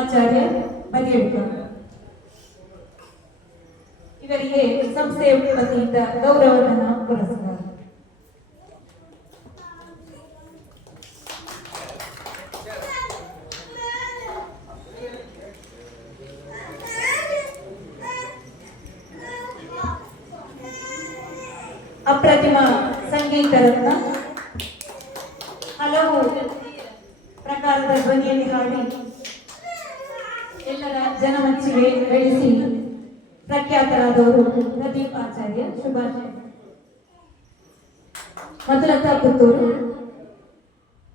ಆಚಾರ್ಯ ಬದಿಯಡ್ಕ ಇವರಿಗೆ ಸಂಸ್ಥೆಯ ವತಿಯಿಂದ ಗೌರವಧನ ಪುರಸ್ಕಾರ. ಅಪ್ರತಿಮ ಸಂಗೀತ ರತ್ನ, ಹಲವು ಪ್ರಕಾರದ ಧ್ವನಿಯಲ್ಲಿ ಹಾಡಿ ಎಲ್ಲರ ಜನಮೆಚ್ಚುಗೆ ಗಳಿಸಿ ಪ್ರಖ್ಯಾತರಾದವರು ಪ್ರದೀಪ್ ಆಚಾರ್ಯ. ಶುಭಾಶಯ. ಮಧುಲತಾ ಪುತ್ತೂರು.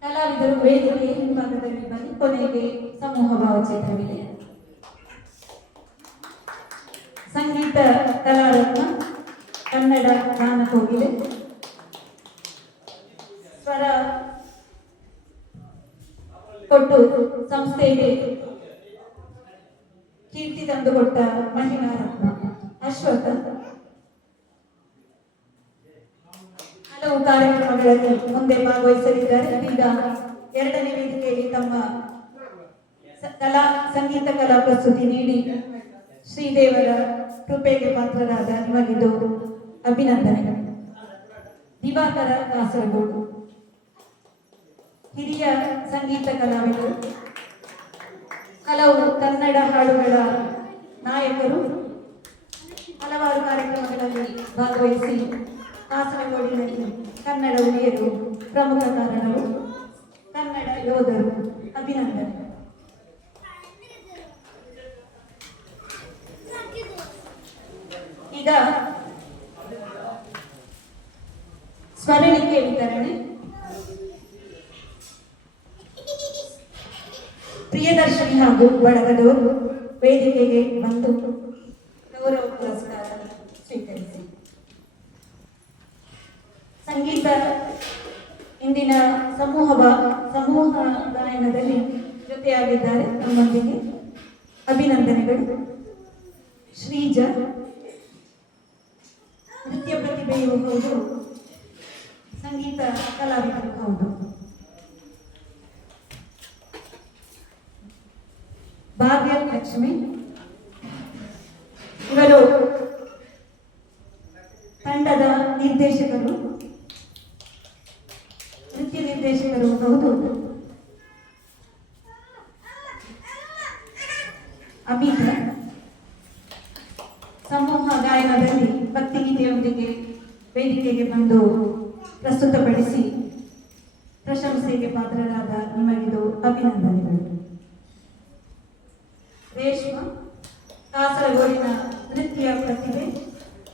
ಕಲಾವಿದರು ವೇದಿಕೆ ಹಿಂಭಾಗದಲ್ಲಿ ಬಂದು ಕೊನೆಗೆ ಸಮೂಹ ಭಾವಚಿತ್ರವಿದೆ. ಸಂಗೀತ ಕಲಾರತ್ನ, ಕನ್ನಡ ಗಾನ ಕೋಗಿಲೆ, ಸ್ವರ ಕೊಟ್ಟು ಸಂಸ್ಥೆಗೆ ಕೀರ್ತಿ ತಂದುಕೊಟ್ಟ ಮಹಿಳಾ ರತ್ನ ಅಶ್ವಥ. ಹಲವು ಕಾರ್ಯಕ್ರಮಗಳಲ್ಲಿ ಮುಂದೆ ಭಾಗವಹಿಸಲಿದ್ದಾರೆ. ಈಗ ಎರಡನೇ ವೇದಿಕೆಯಲ್ಲಿ ತಮ್ಮ ಸಂಗೀತ ಕಲಾ ಪ್ರಸ್ತುತಿ ನೀಡಿ ಶ್ರೀದೇವರ ಕೃಪೆಗೆ ಪಾತ್ರರಾದ ನಿಮಗಿದು ಅಭಿನಂದನೆಗಳು. ದಿವಾಕರ ಕಾಸರಗೋಡು. ಹಿರಿಯ ಸಂಗೀತ ಕಲಾವಿದರು, ಹಲವು ಕನ್ನಡ ಹಾಡುಗಳ ನಾಯಕರು, ಹಲವಾರು ಕಾರ್ಯಕ್ರಮಗಳಲ್ಲಿ ಭಾಗವಹಿಸಿ ಕಾಸರಗೋಡಿನಲ್ಲಿ ಕನ್ನಡ ಉಳಿಯಲು ಪ್ರಮುಖ ಕಾರಣರು, ಕನ್ನಡ ಯೋಧರು. ಅಭಿನಂದನೆ. ಈಗ ಸ್ಮರಣಿಕೆ ವಿತರಣೆ. ಪ್ರಿಯದರ್ಶಿನಿ ಹಾಗೂ ಬಳಗದವರು ವೇದಿಕೆಗೆ ಬಂದು ಗೌರವ ಪುರಸ್ಕಾರ ಸ್ವೀಕರಿಸಿ. ಸಂಗೀತ ಇಂದಿನ ಸಮೂಹ ಗಾಯನದಲ್ಲಿ ಜೊತೆಯಾಗಿದ್ದಾರೆ ನಮ್ಮೊಂದಿಗೆ. ಅಭಿನಂದನೆಗಳು. ಶ್ರೀಜ ನೃತ್ಯ ಪ್ರತಿಭೆಯೂ ಹೌದು, ಸಂಗೀತ ಕಲಾವಿದರು ಹೌದು. ಭಾಗ್ಯಲಕ್ಷ್ಮಿ ಇವರು ತಂಡದ ನಿರ್ದೇಶಕರು, ನೃತ್ಯ ನಿರ್ದೇಶಕರು ಹೌದು. ಅಮಿತ ಸಮೂಹ ಗಾಯನದಲ್ಲಿ ಭಕ್ತಿಗೀತೆಯೊಂದಿಗೆ ವೇದಿಕೆಗೆ ಬಂದು ಪ್ರಸ್ತುತಪಡಿಸಿ ಪ್ರಶಂಸೆಗೆ ಪಾತ್ರರಾದ ನಿಮಗಿದು ಅಭಿನಂದನೆಗಳು. ರೇಷ್ಮಾ ಕಾಸರಗೋಡಿನ ನೃತ್ಯ ಪ್ರತಿಭೆ,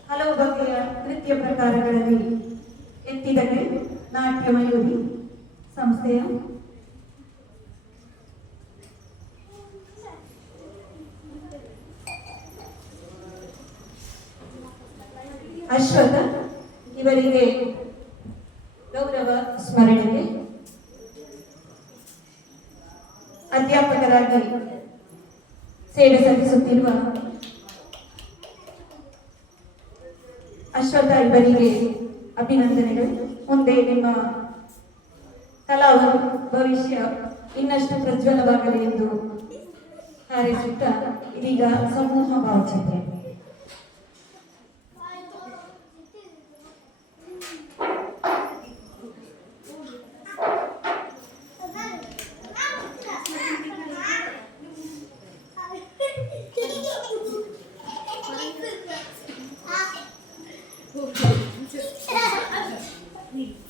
ಹಲವು ಬಗೆಯ ನೃತ್ಯ ಪ್ರಕಾರಗಳಲ್ಲಿ ಎತ್ತಿದ ಕೈ, ನಾಟ್ಯ ಮಯೂರಿ ಸಂಸ್ಥೆಯ. ಅಶ್ವಥ ಇವರಿಗೆ ಗೌರವ ಸ್ಮರಣೆಗೆ. ಅಧ್ಯಾಪಕರಾಗಿ ಸೇವೆ ಸಲ್ಲಿಸುತ್ತಿರುವ ಅಶ್ವಥ ಇವರಿಗೆ ಅಭಿನಂದನೆಗಳು. ಮುಂದೆ ನಿಮ್ಮ ಕಲಾ ಭವಿಷ್ಯ ಇನ್ನಷ್ಟು ಪ್ರಜ್ವಲವಾಗಲಿ ಎಂದು ಹಾರೈಸುತ್ತಾ ಇದೀಗ ಸಮೂಹ ಭಾವಚಿತ್ರ. Okay.